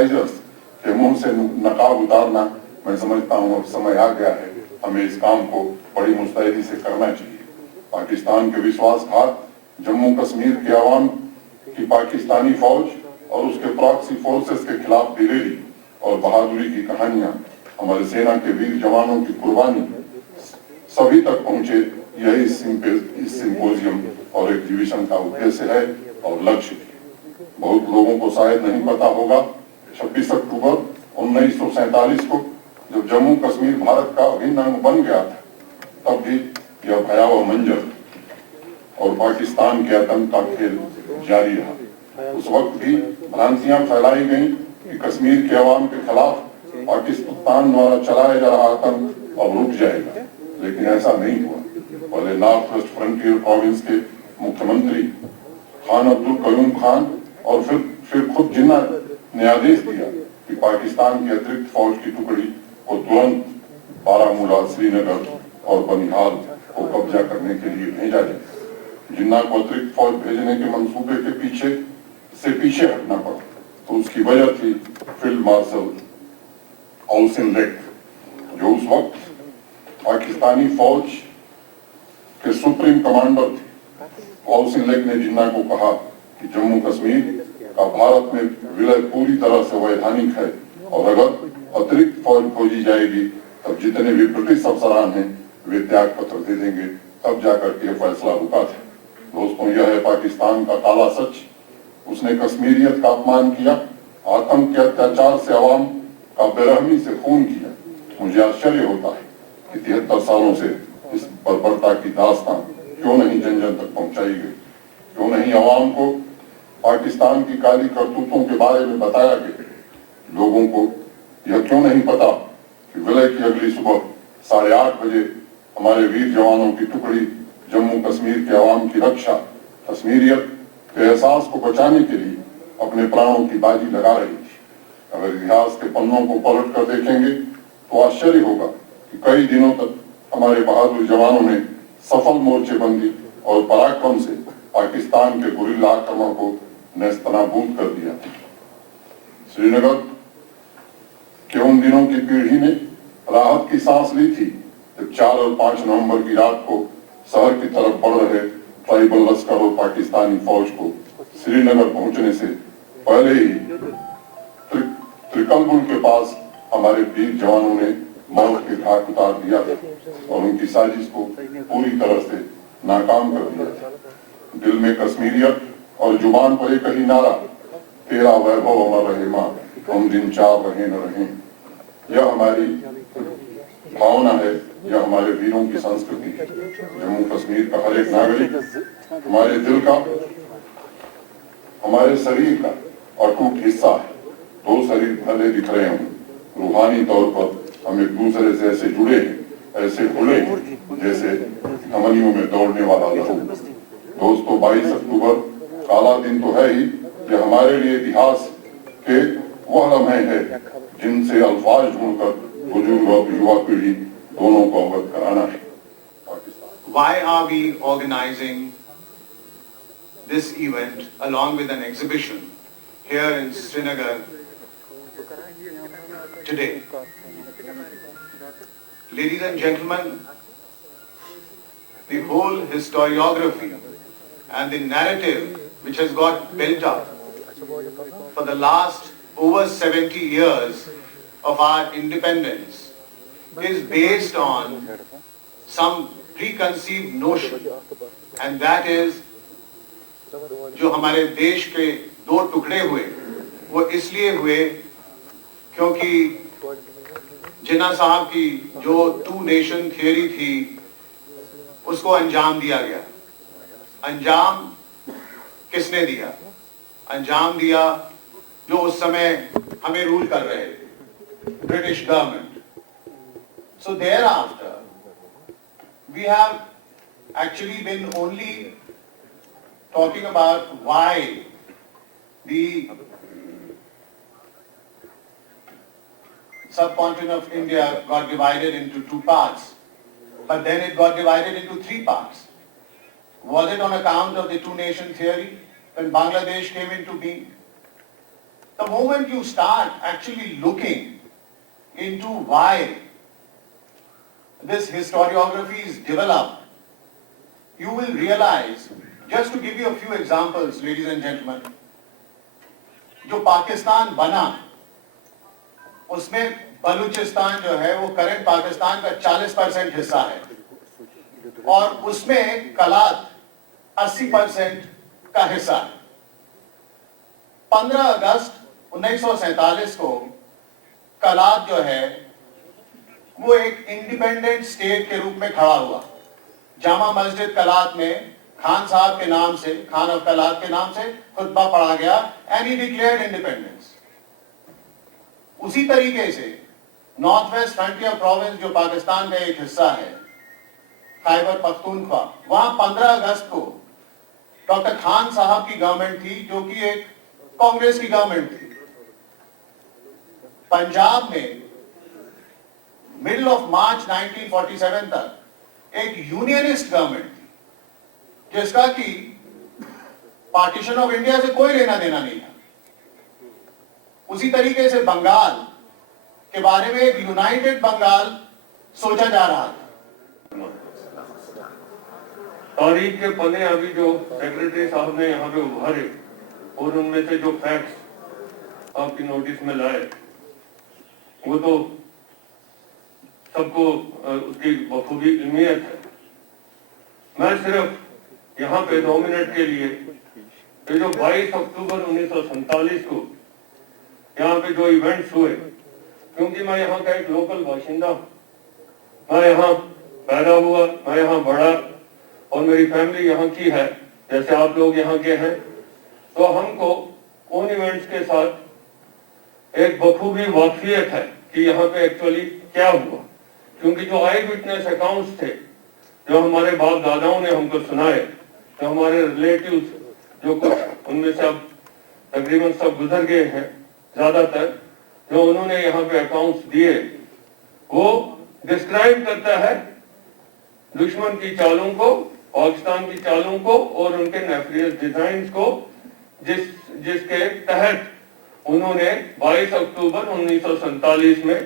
Criticisers के मुंह से नकाब उतारना मैं समझता हूँ अब समय आ गया है, हमें इस काम को बड़ी मुस्तैदी से करना चाहिए। पाकिस्तान के विश्वासघात, जम्मू कश्मीर के अवाम की पाकिस्तानी फौज और उसके प्रॉक्सी फोर्सेस के खिलाफ दिलेरी और बहादुरी की कहानियां, हमारे सेना के वीर जवानों की कुर्बानी सभी तक पहुंचे, यही इस सिंपोजियम और एग्जीबिशन का उद्देश्य है और लक्ष्य भी। बहुत लोगों को शायद नहीं पता होगा, 26 अक्टूबर 1947 को जब जम्मू कश्मीर भारत का अभिन्न अंग बन गया था, तब भी यह भयावह मंजर और पाकिस्तान के आतंक का खेल जारी रहा। उस वक्त भी भ्रांतियां फैलाई गईं कि कश्मीर के अवाम के खिलाफ पाकिस्तान द्वारा चलाया जा रहा आतंक अब रुक जाएगा, लेकिन ऐसा नहीं हुआ। पहले नॉर्थ वेस्ट फ्रंटियर प्रोविंस के मुख्यमंत्री खान अब्दुल कयूम खान और फिर खुद जिन्ना ने आदेश दिया कि पाकिस्तान की अतिरिक्त फौज की टुकड़ी को तुरंत बारामूला, श्रीनगर और बनिहाल को कब्जा करने के लिए भेजा जाए। जिन्ना को अतिरिक्त फौज भेजने के मंसूबे के पीछे हटना पड़ा, तो उसकी वजह थी फील्ड मार्शल औसिन लेक, जो उस वक्त पाकिस्तानी फौज के सुप्रीम कमांडर थे। औसिन लेक ने जिन्ना को कहा कि जम्मू कश्मीर का भारत में विलय पूरी तरह से वैधानिक है और अगर अतिरिक्त फौज खोजी जाएगी तब जितने भी ब्रिटिश अफसरान हैं वे त्याग पत्र दे देंगे, तब जाकर के फैसला रुका था। दोस्तों, यह है पाकिस्तान का काला सच। उसने कश्मीरियत का अपमान किया, आतंक के अत्याचार से अवाम का बेरहमी से खून किया। मुझे आश्चर्य होता है कि 73 सालों से इस बर्बरता की दास्तान क्यों नहीं जन जन तक पहुंचाई गई, क्यों नहीं अवाम को पाकिस्तान की काली करतूतों के बारे में बताया गया। लोगों को यह क्यों नहीं पता कि विलय की अगली सुबह 8:30 बजे हमारे वीर जवानों की टुकड़ी जम्मू कश्मीर के अवाम की रक्षा, कश्मीरियत के एहसास को बचाने के लिए अपने प्राणों की बाजी लगा रही थी। अगर इतिहास के पन्नों को पलट कर देखेंगे तो आश्चर्य होगा कि कई दिनों तक हमारे बहादुर जवानों ने सफल मोर्चेबंदी और पराक्रम से पाकिस्तान के गुरिल्ला आक्रमण को नेस्तनाबूद कर दिया। श्रीनगर के उन दिनों की पीढ़ी ने राहत की सांस ली थी जब 4 और 5 नवंबर की रात को शहर की तरफ बढ़ रहे ट्राइबल लश्कर और पाकिस्तानी फौज को श्रीनगर पहुंचने से पहले ही त्रिकलबुल के पास हमारे वीर जवानों ने मौत के घाट उतार दिया था और उनकी साजिश को पूरी तरह से नाकाम कर दिया था। दिल में कश्मीरियत और जुबान पर एक ही नारा, तेरा वैभव अमर रहे मां, हम दिन 4 रहे न रहे। यह हमारी भावना है, यह हमारे वीरों की संस्कृति है। जम्मू कश्मीर का हर एक नागरिक हमारे दिल का, हमारे शरीर का अटूट हिस्सा है। 2 शरीर भले दिख रहे हों, रूहानी तौर पर हम एक दूसरे से ऐसे जुड़े हैं, ऐसे खुले हैं जैसे धमनियों में दौड़ने वाला लहू। दोस्तों, 22 अक्टूबर काला दिन तो है ही, यह हमारे लिए इतिहास के वह लम्हे हैं जिनसे अल्फाज ढूंढकर बुजुर्ग और युवा पीढ़ी दोनों को अवगत कराना है। Why are we organizing this event along with an exhibition here in Srinagar today? Ladies and gentlemen, the whole historiography and the narrative which has got built up for the last over 70 years of our independence is based on some preconceived notion, and that is जो हमारे देश के 2 टुकड़े हुए वो इसलिए हुए क्योंकि जिन्ना साहब की जो 2 नेशन थियरी थी उसको अंजाम दिया गया। अंजाम किसने दिया? अंजाम दिया जो उस समय हमें रूल कर रहे थे, British government. So thereafter we have actually been only talking about why the subcontinent of India got divided into 2 parts, but then it got divided into 3 parts. Was it on account of the 2 nation theory when Bangladesh came into being? the moment you start actually looking into why this historiography is developed, you will realize, just to give you a few examples, ladies and gentlemen, जो पाकिस्तान बना उसमें बलूचिस्तान जो है वो current Pakistan का 40% हिस्सा है और उसमें कलात 80% का हिस्सा है। 15 अगस्त 1947 को कलात जो है वो एक इंडिपेंडेंट स्टेट के रूप में खड़ा हुआ। जामा मस्जिद कलात में खान साहब के नाम से, खान ऑफ कलात के नाम से खुतबा पढ़ा गया एंड ही डिक्लेयर्ड इंडिपेंडेंस। उसी तरीके से नॉर्थ वेस्ट फ्रंटियर प्रोविंस जो पाकिस्तान का एक हिस्सा है, खैबर पख्तूनख्वा, वहां 15 अगस्त को डॉक्टर खान साहब की गवर्नमेंट थी जो कि एक कांग्रेस की गवर्नमेंट थी। पंजाब में मिडिल ऑफ मार्च 1947 तक एक यूनियनिस्ट गवर्नमेंट थी जिसका कि पार्टीशन ऑफ इंडिया से कोई लेना देना नहीं था। उसी तरीके से बंगाल के बारे में एक यूनाइटेड बंगाल सोचा जा रहा था। तारीख के पन्ने अभी जो सेक्रेटरी साहब ने यहाँ पे उभारे और उनमें से जो फैक्ट्स आपकी नोटिस में लाए वो तो सबको उसकी बखूबी इल्मियत है। मैं सिर्फ यहाँ पे 2 मिनट के लिए ये जो 22 अक्टूबर 1947 को यहाँ पे जो इवेंट्स हुए, क्योंकि मैं यहाँ का एक लोकल बाशिंदा, मैं यहाँ पैदा हुआ, मैं यहाँ बड़ा और मेरी फैमिली यहाँ की है, जैसे आप लोग यहाँ के हैं, तो हमको उन इवेंट्स के साथ एक बखूबी वाकफियत है कि यहाँ पे एक्चुअली क्या हुआ। क्योंकि जो आई विटनेस अकाउंट्स थे जो हमारे बाप दादाओं ने हमको सुनाए, जो हमारे रिलेटिव्स जो कुछ उनमें से अब तकरीबन सब गुजर गए हैं, ज्यादातर जो उन्होंने यहाँ पे अकाउंट्स दिए, वो डिस्क्राइब करता है दुश्मन की चालों को, पाकिस्तान की चालों को और उनके नेफरियस डिजाइन्स को, जिसके तहत उन्होंने 22 अक्टूबर 1947 में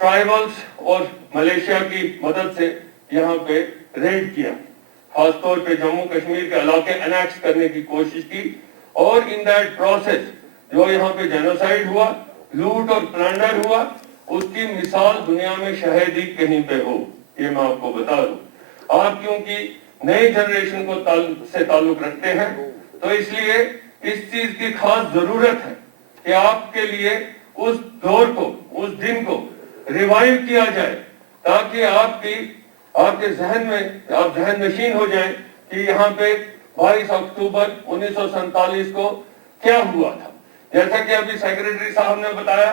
ट्राइबल्स और मलेशिया की मदद से यहाँ पे रेड किया, खासतौर पे जम्मू कश्मीर के इलाके एनेक्स करने की कोशिश की और इन दैट प्रोसेस जो यहाँ पे जेनोसाइड हुआ, लूट और प्लंडर हुआ, उसकी मिसाल दुनिया में शायद ही कहीं पे हो, ये मैं आपको बता दूं। आप क्योंकि नई जनरेशन को से ताल्लुक रखते हैं तो इसलिए इस चीज की खास जरूरत है कि आपके लिए उस दौर को, उस दिन को रिवाइव किया जाए ताकि आपके जहन में आप जहन नशीन हो जाएं कि यहाँ पे 22 अक्टूबर 1947 को क्या हुआ था। जैसा कि अभी सेक्रेटरी साहब ने बताया,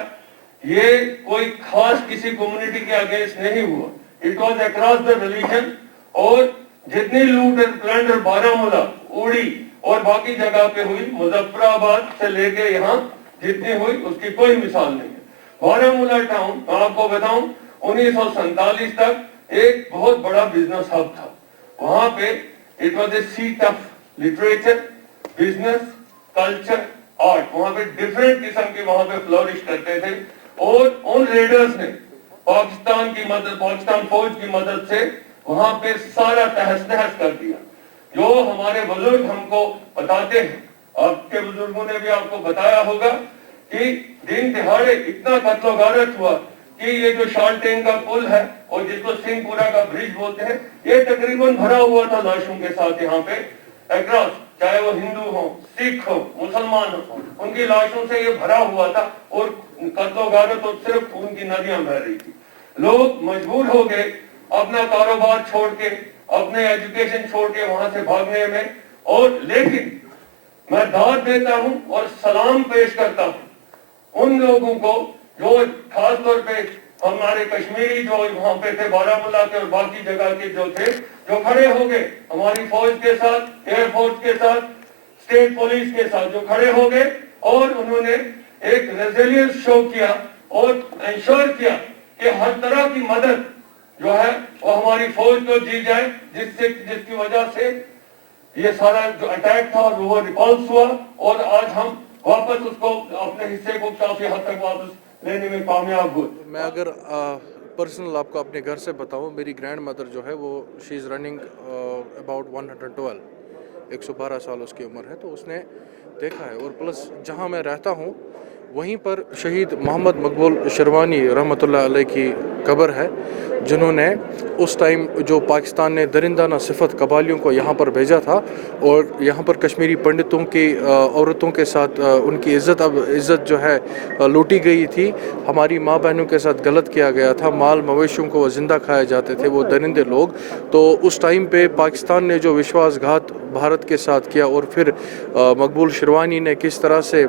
ये कोई खास किसी कम्युनिटी के अगेंस्ट नहीं हुआ, it was across the religion. और जितनी लूट एंड प्लंडर बारामूला, उड़ी और बाकी जगह पे हुई, मुजफ्फराबाद से लेके यहाँ जितनी हुई उसकी कोई मिसाल नहीं है। बारामूला टाउन मैं आपको बताऊं 1947 तक एक बहुत बड़ा बिजनेस हब था। वहां पे it was a seat of literature, business, culture, art. वहां पे डिफरेंट किस्म के वहां पे फ्लोरिश करते थे और उन रेडर्स ने पाकिस्तान फौज की मदद से वहां पे सारा तहस नहस कर दिया। जो हमारे बुजुर्ग हमको बताते हैं, आपके बुजुर्गों ने भी आपको बताया होगा कि दिन दिहाड़े इतना कत्लो गारत हुआ कि ये जो शालटेन का पुल है और जिसको सिंहपुरा का ब्रिज बोलते हैं, ये तकरीबन भरा हुआ था लाशों के साथ। यहाँ पे अक्रॉस, चाहे वो हिंदू हो, सिख हो, मुसलमान हो, उनकी लाशों से ये भरा हुआ था और कत्लो गारत और सिर्फ खून की नदियां बह रही थी। लोग मजबूर हो गए अपना कारोबार छोड़ के, अपने एजुकेशन छोड़ के वहां से भागने में। और लेकिन मैं दाद देता हूं और सलाम पेश करता हूं उन लोगों को जो खास तौर पे हमारे कश्मीरी जो वहां पे थे, बारामूला के और बाकी जगह के जो थे, जो खड़े हो गए हमारी फौज के साथ, एयरफोर्स के साथ, स्टेट पुलिस के साथ, जो खड़े हो गए और उन्होंने एक रेजिलियंस शो किया और इंश्योर किया कि हर तरह की मदद जो है वो हमारी फौज को दी जाए, जिसकी वजह से ये सारा जो अटैक था वो रिपल्स हुआ और आज हम वापस उसको अपने हिस्से को काफी हद तक वापस लेने में कामयाब हुए। मैं अगर पर्सनल आपको अपने घर से बताऊं, मेरी ग्रैंड मदर जो है वो शी इज़ रनिंग अबाउट 112 साल उसकी उम्र है, तो उसने देखा है। और प्लस जहां मैं रहता हूं वहीं पर शहीद मोहम्मद मकबूल शिरवानी रहमतुल्लाह अलैह की कब्र है, जिन्होंने उस टाइम जो पाकिस्तान ने दरिंदाना सिफत कबालियों को यहाँ पर भेजा था और यहाँ पर कश्मीरी पंडितों की औरतों के साथ उनकी इज़्ज़त जो है लूटी गई थी, हमारी माँ बहनों के साथ गलत किया गया था, माल मवेशियों को वो ज़िंदा खाए जाते थे वो दरिंदे लोग। तो उस टाइम पे पाकिस्तान ने जो विश्वासघात भारत के साथ किया और फिर मकबूल शिरवानी ने किस तरह से,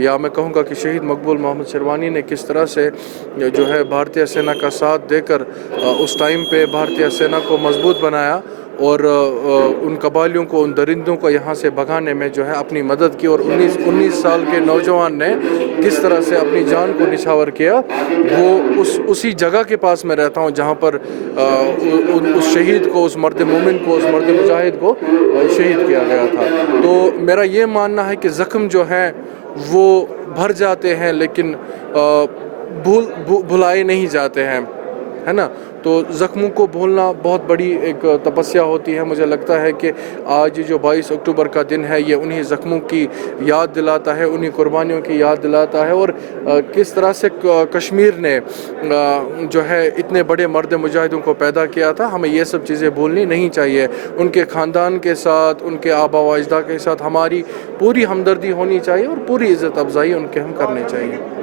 या मैं कहूँगा कि शहीद मकबूल मोहम्मद शिरवानी ने किस तरह से जो है भारतीय सेना का साथ देकर उस टाइम पे भारतीय सेना को मजबूत बनाया और उन कबालियों को, उन दरिंदों को यहाँ से भगाने में जो है अपनी मदद की। और 19 साल के नौजवान ने किस तरह से अपनी जान को निछावर किया, वो उसी जगह के पास मैं रहता हूँ जहाँ पर उस शहीद को, उस मर्द मोमिन को, उस मर्द मुजाहिद को शहीद किया गया था। तो मेरा ये मानना है कि ज़ख्म जो हैं वो भर जाते हैं लेकिन भुलाए नहीं जाते हैं, है ना। तो ज़ख्मों को भूलना बहुत बड़ी एक तपस्या होती है। मुझे लगता है कि आज जो 22 अक्टूबर का दिन है ये उन्हीं ज़ख्मों की याद दिलाता है, उन्हीं कुर्बानियों की याद दिलाता है। और किस तरह से कश्मीर ने जो है इतने बड़े मर्द मुजाहिदों को पैदा किया था, हमें ये सब चीज़ें भूलनी नहीं चाहिए। उनके ख़ानदान के साथ, उनके आबा व अजदा के साथ हमारी पूरी हमदर्दी होनी चाहिए और पूरी इज़्ज़त अफजाई उनके हम करनी चाहिए।